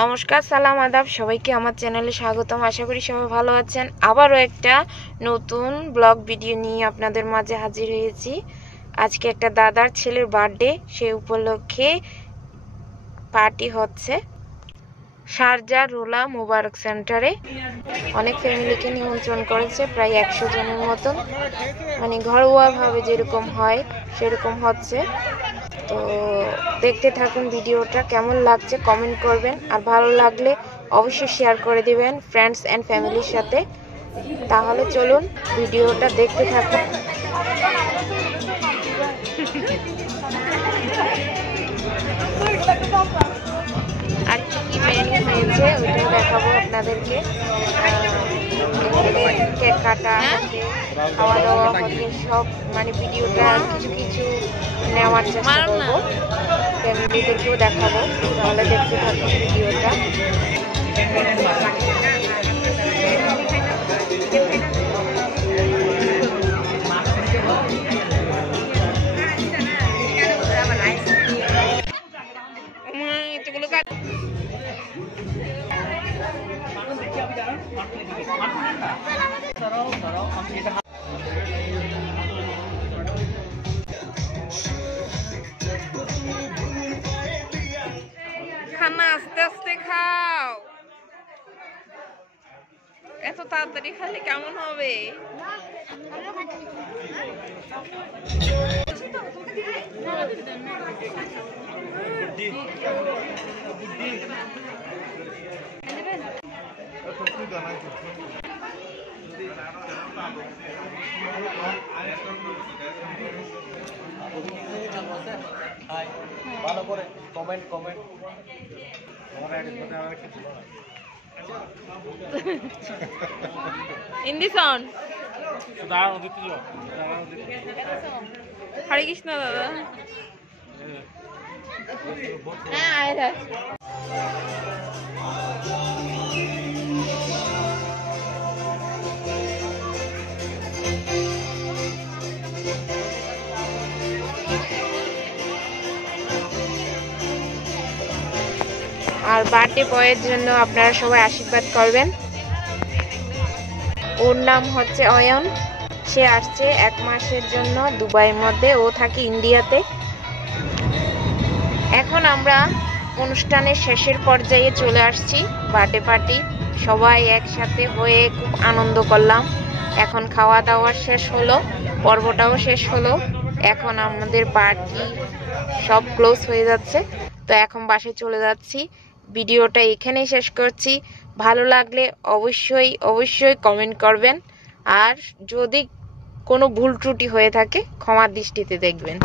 নমস্কার, সালাম, আদাব। সবাইকে আমার চ্যানেলে স্বাগতম। আশা করি সবাই ভালো আছেন। আবারও একটা নতুন ব্লগ ভিডিও নিয়ে আপনাদের মাঝে হাজির হয়েছি। আজকে একটা দাদার ছেলের বার্থডে, সেই উপলক্ষে পার্টি হচ্ছে শারজা রোলা মুবারক সেন্টারে। অনেক ফ্যামিলিকে নিমন্ত্রণ করেছে, প্রায় 100 জনের মতন। মানে ঘরোয়াভাবে যেরকম হয় সেরকম হচ্ছে। তো দেখতে থাকুন ভিডিওটা, কেমন লাগছে কমেন্ট করবেন, আর ভালো লাগলে অবশ্যই শেয়ার করে দিবেন ফ্রেন্ডস অ্যান্ড ফ্যামিলির সাথে। তাহলে চলুন ভিডিওটা দেখতে থাকুন। আর কি কি মেনু হয়েছে ওইটাই দেখাবো আপনাদেরকে। কেক কাটা হচ্ছে, খাওয়া দাওয়া হচ্ছে, সব মানে ভিডিওটা কিছু কিছু নেওয়ার চেষ্টা করবো, ফ্যামিলিদেরকেও দেখাবো। তাহলে দেখতে থাকুন ভিডিওটা। খানা আস্তে আস্তে খাও, এত তাড়াতাড়ি খালি কেমন হবে? ভালো করে কমেন্ট ইন্দিসন হরে কৃষ্ণ দাদা। হ্যাঁ আয়। আর বার্থডে বয়ের জন্য আপনারা সবাই আশীর্বাদ করবেন। ওর নাম হচ্ছে অয়ন। সে আসছে 1 মাসের জন্য দুবাইয়ের মধ্যে, ও থাকে ইন্ডিয়াতে। এখন আমরা অনুষ্ঠানের শেষের পর্যায়ে চলে আসছি। বার্থডে পার্টি সবাই একসাথে হয়ে খুব আনন্দ করলাম। এখন খাওয়া দাওয়া শেষ হলো, পর্বটাও শেষ হলো। এখন আমাদের পার্টি সব ক্লোজ হয়ে যাচ্ছে। তো এখন বাসায় চলে যাচ্ছি। ভিডিওটা এখানেই শেষ করছি। ভালো লাগলে অবশ্যই কমেন্ট করবেন, আর যদি কোনো ভুল ত্রুটি হয়ে থাকে ক্ষমার দৃষ্টিতে দেখবেন।